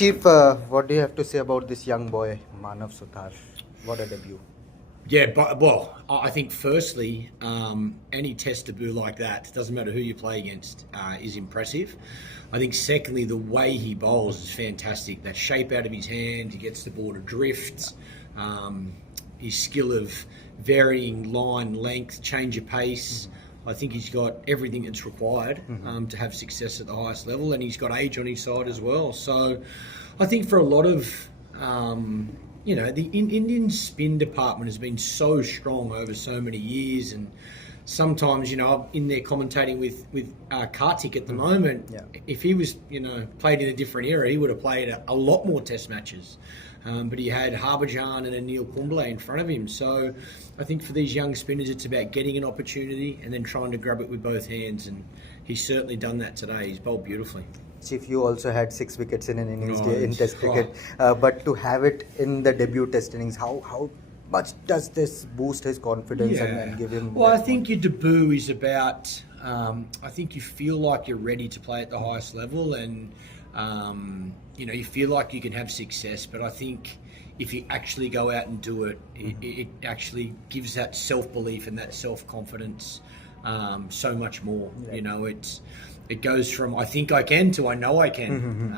Chief, what do you have to say about this young boy, Manav Suthar? What a debut. Yeah, but, well, I think firstly, any test debut like that, doesn't matter who you play against, is impressive. I think secondly, the way he bowls is fantastic. That shape out of his hand, he gets the ball to drift, his skill of varying line, length, change of pace. I think he's got everything that's required to have success at the highest level, and he's got age on his side as well. So I think for a lot of, the Indian spin department has been so strong over so many years, and sometimes, I'm in there commentating with 𝐿𝐿𝐤𝐿 at the moment. Yeah. If he was, played in a different era, he would have played a lot more test matches. But he had 𝐟𝐨𝐫𝐰𝐚𝐫𝐝 and 𝐚𝐚𝐜𝐤𝐿𝐤 in front of him. So I think for these young spinners, it's about getting an opportunity and then trying to grab it with both hands. And he's certainly done that today. He's bowled beautifully. Chief, you also had 6 wickets in an innings in Test cricket. But to have it in the debut Test innings, how much does this boost his confidence and give him? Well, I think your debut is about. I think you feel like you're ready to play at the highest level, and you feel like you can have success. But I think if you actually go out and do it, it actually gives that self-belief and that self-confidence so much more. Right. It goes from I think I can to I know I can,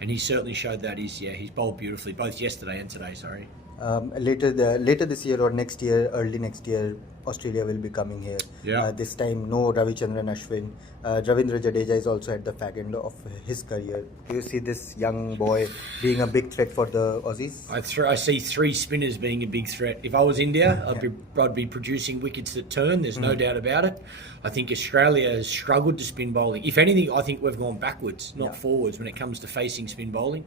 and he certainly showed that. He's bowled beautifully both yesterday and today. Sorry. Later this year or next year, early next year, Australia will be coming here. Yeah. This time, no Ravichandran Ashwin. Ravindra Jadeja is also at the fag end of his career. Do you see this young boy being a big threat for the Aussies? I see 3 spinners being a big threat. If I was India, I'd be producing wickets that turn. There's no doubt about it. I think Australia has struggled to spin bowling. If anything, I think we've gone backwards, not forwards, when it comes to facing spin bowling.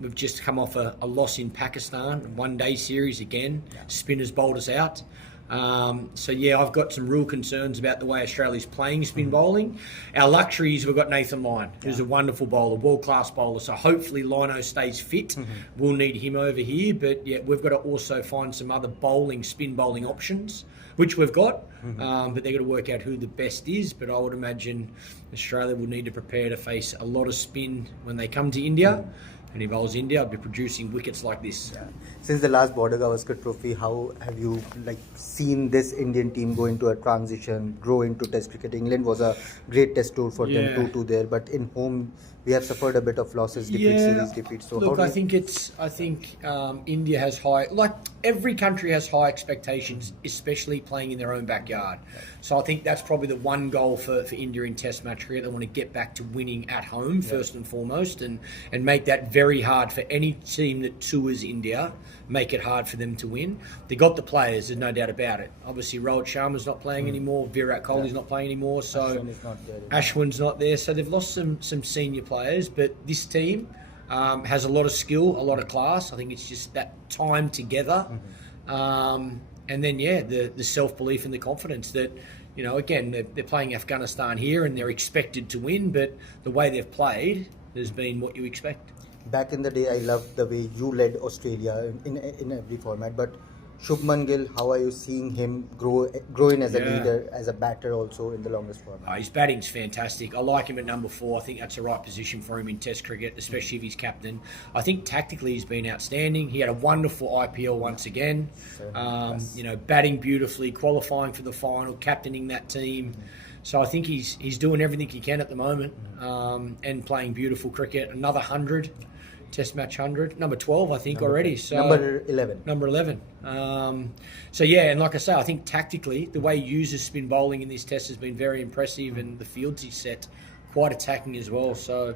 We've just come off a loss in Pakistan, one-day series again. Spinners bowled us out. I've got some real concerns about the way Australia's playing spin bowling. Our luxuries, we've got Nathan Lyon, who's a wonderful bowler, world-class bowler. So hopefully Lino stays fit. We'll need him over here. But we've got to also find some other spin bowling options, which we've got. But they've got to work out who the best is. But I would imagine Australia will need to prepare to face a lot of spin when they come to India. And if I was India, I'd be producing wickets like this. Yeah. Since the last Border Gavaskar Trophy, how have you seen this Indian team go into a transition, grow into Test cricket? England was a great Test tour for them, 2-2 there, but in home we have suffered a bit of losses, series defeats. So look, I think India has high, like every country has high expectations, especially playing in their own backyard. Right. So I think that's probably the one goal for India in Test match cricket. They want to get back to winning at home first and foremost, and make that very hard for any team that tours India. Make it hard for them to win. They got the players, there's no doubt about it. Obviously, Rohit Sharma's not playing anymore. Virat Kohli's not playing anymore. So Ashwin's not there. So they've lost some senior players. But this team has a lot of skill, a lot of class. I think it's just that time together. And then, the self-belief and the confidence that, again, they're playing Afghanistan here and they're expected to win. But the way they've played has been what you expect. Back in the day, I loved the way you led Australia in every format. But Shubman Gill, how are you seeing him grow in as a leader, as a batter also in the longest format? His batting's fantastic. I like him at number 4. I think that's the right position for him in Test cricket, especially if he's captain. I think tactically he's been outstanding. He had a wonderful IPL once again. Batting beautifully, qualifying for the final, captaining that team. So I think he's doing everything he can at the moment, and playing beautiful cricket. Another 100. Test match 100, number 12, I think already. So number 11. Number 11. And like I say, I think tactically the way he uses spin bowling in this test has been very impressive, and the fields he's set quite attacking as well. So,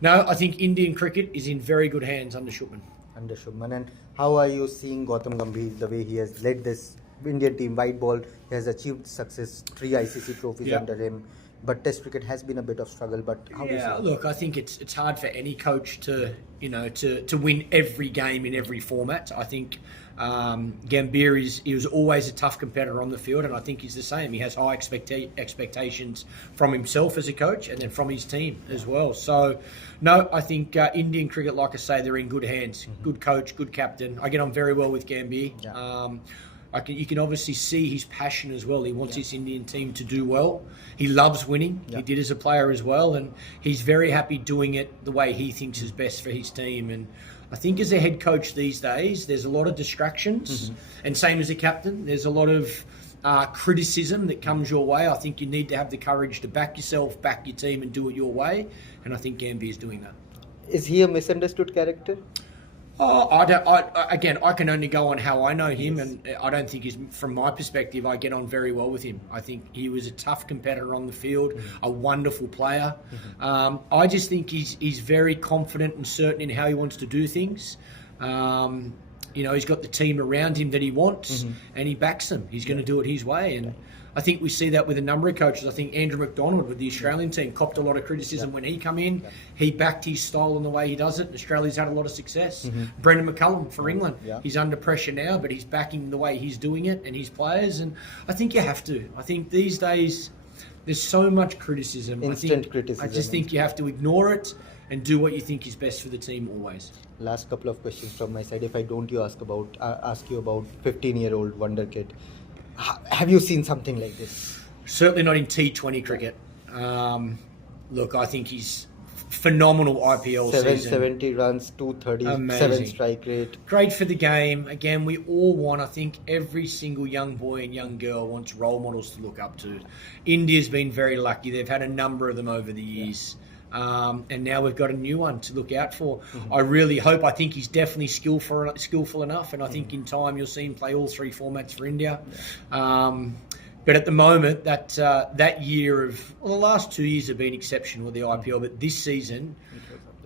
no, I think Indian cricket is in very good hands under Shubman. And how are you seeing 𝐸𝐤𝐻𝐿 Gambhir, the way he has led this Indian team? White ball, he has achieved success, 3 ICC trophies under him. But Test cricket has been a bit of struggle. But how is it? Look, I think it's hard for any coach to win every game in every format. I think Gambhir he was always a tough competitor on the field, and I think he's the same. He has high expectations from himself as a coach, and then from his team as well. So, no, I think Indian cricket, like I say, they're in good hands. Good coach, good captain. I get on very well with Gambhir. you can obviously see his passion as well. He wants this Indian team to do well. He loves winning. He did as a player as well, and he's very happy doing it the way he thinks is best for his team. And I think as a head coach these days, there's a lot of distractions, and same as a captain, there's a lot of criticism that comes your way. I think you need to have the courage to back yourself, back your team, and do it your way. And I think Gambia is doing that. Is he a misunderstood character? I can only go on how I know him, and I don't think from my perspective, I get on very well with him. I think he was a tough competitor on the field, a wonderful player. I just think he's very confident and certain in how he wants to do things. He's got the team around him that he wants, and he backs them. He's going to do it his way, and I think we see that with a number of coaches. I think Andrew McDonald with the Australian team copped a lot of criticism when he come in. He backed his style and the way he does it. Australia's had a lot of success. Brendan McCullum for England. He's under pressure now, but he's backing the way he's doing it and his players. And I think you have to. I think these days there's so much criticism. Criticism. I just think you have to ignore it and do what you think is best for the team always. Last couple of questions from my side. If I don't ask you about 15-year-old wonder kid. Have you seen something like this? Certainly not in T20 cricket. Look, I think he's phenomenal IPL season. 770 runs, 237 strike rate. Great for the game. Again, we all want, I think every single young boy and young girl wants role models to look up to. India's been very lucky. They've had a number of them over the years. And now we've got a new one to look out for. I really hope. I think he's definitely skillful enough, and I think in time you'll see him play all 3 formats for India. But at the moment, that year the last 2 years have been exceptional with the IPL, but this season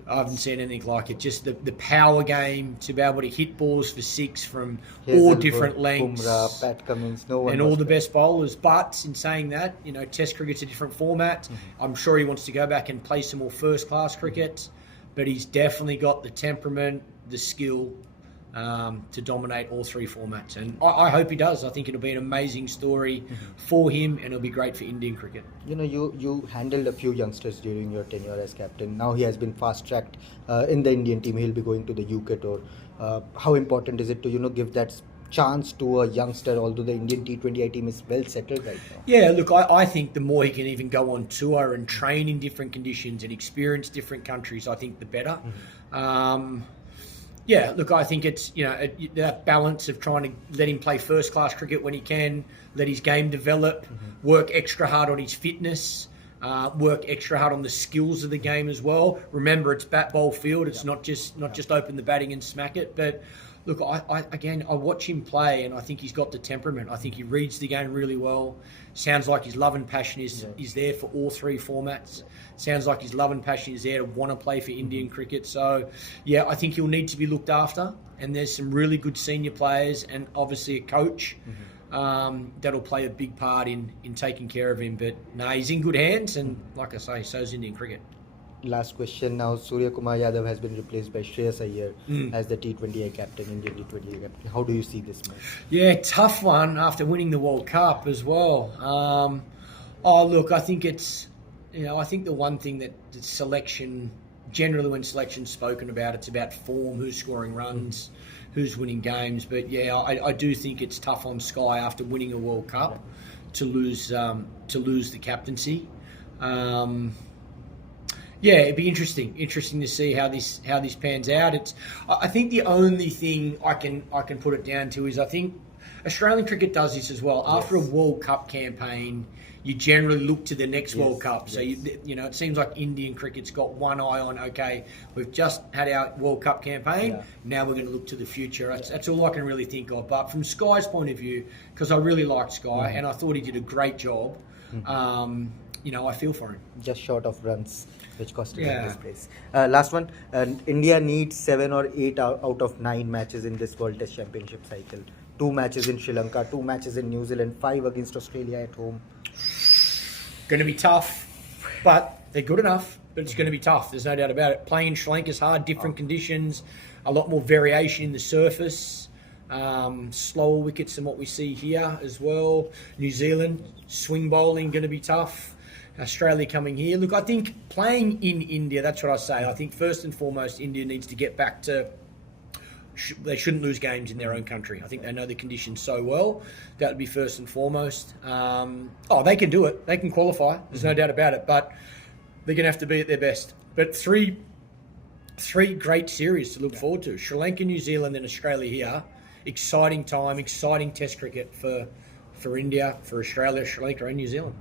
I haven't seen anything like it. Just the power game, to be able to hit balls for 6 from all different lengths. Bumrah, Pat Cummins, and all the best bowlers. But in saying that, Test cricket's a different format. I'm sure he wants to go back and play some more first-class cricket. But he's definitely got the temperament, the skill to dominate all 3 formats. And I hope he does. I think it'll be an amazing story for him, and it'll be great for Indian cricket. You handled a few youngsters during your tenure as captain. Now he has been fast-tracked in the Indian team. He'll be going to the UK tour. How important is it to, give that chance to a youngster, although the Indian T20I team is well settled right now? Yeah, look, I think the more he can even go on tour and train in different conditions and experience different countries, I think the better. Yeah, look, I think it's, that balance of trying to let him play first-class cricket when he can, let his game develop, work extra hard on his fitness, work extra hard on the skills of the game as well. Remember, it's bat, bowl, field. It's not just open the batting and smack it. But look, I watch him play, and I think he's got the temperament. I think he reads the game really well. Sounds like his love and passion is there for all 3 formats. Sounds like his love and passion is there to want to play for Indian cricket. So, yeah, I think he'll need to be looked after. And there's some really good senior players and obviously a coach that'll play a big part in taking care of him. But, no, he's in good hands. And like I say, so is Indian cricket. Last question now. Suryakumar Yadav has been replaced by Shreyas Iyer as the T20I captain, Indian T20I captain. How do you see this match? Yeah, tough one after winning the World Cup as well. Look, I think it's, I think the one thing that the selection, generally when selection's spoken about, it's about form, who's scoring runs, who's winning games. But yeah, I do think it's tough on Sky after winning a World Cup to lose the captaincy. Yeah, it'd be interesting to see how this pans out. I think the only thing I can put it down to is I think Australian cricket does this as well. After a World Cup campaign, you generally look to the next World Cup. So it seems like Indian cricket's got one eye on, okay, we've just had our World Cup campaign. Now we're going to look to the future. That's all I can really think of. But from Sky's point of view, because I really liked Sky and I thought he did a great job. I feel for him. Just short of runs, which cost him this place. Last one. India needs 7 or 8 out of 9 matches in this World Test Championship cycle. 2 matches in Sri Lanka, 2 matches in New Zealand, 5 against Australia at home. Going to be tough, but they're good enough. But it's going to be tough. There's no doubt about it. Playing in Sri Lanka is hard, different conditions, a lot more variation in the surface. Slower wickets than what we see here as well. New Zealand, swing bowling, going to be tough. Australia coming here. Look, I think playing in India, that's what I say. I think first and foremost, India needs to get back to they shouldn't lose games in their own country. I think they know the conditions so well. That would be first and foremost. They can do it. They can qualify. There's no doubt about it. But they're going to have to be at their best. But three great series to look forward to. Sri Lanka, New Zealand, and Australia here. Exciting time, exciting Test cricket for India, for Australia, Sri Lanka, and New Zealand.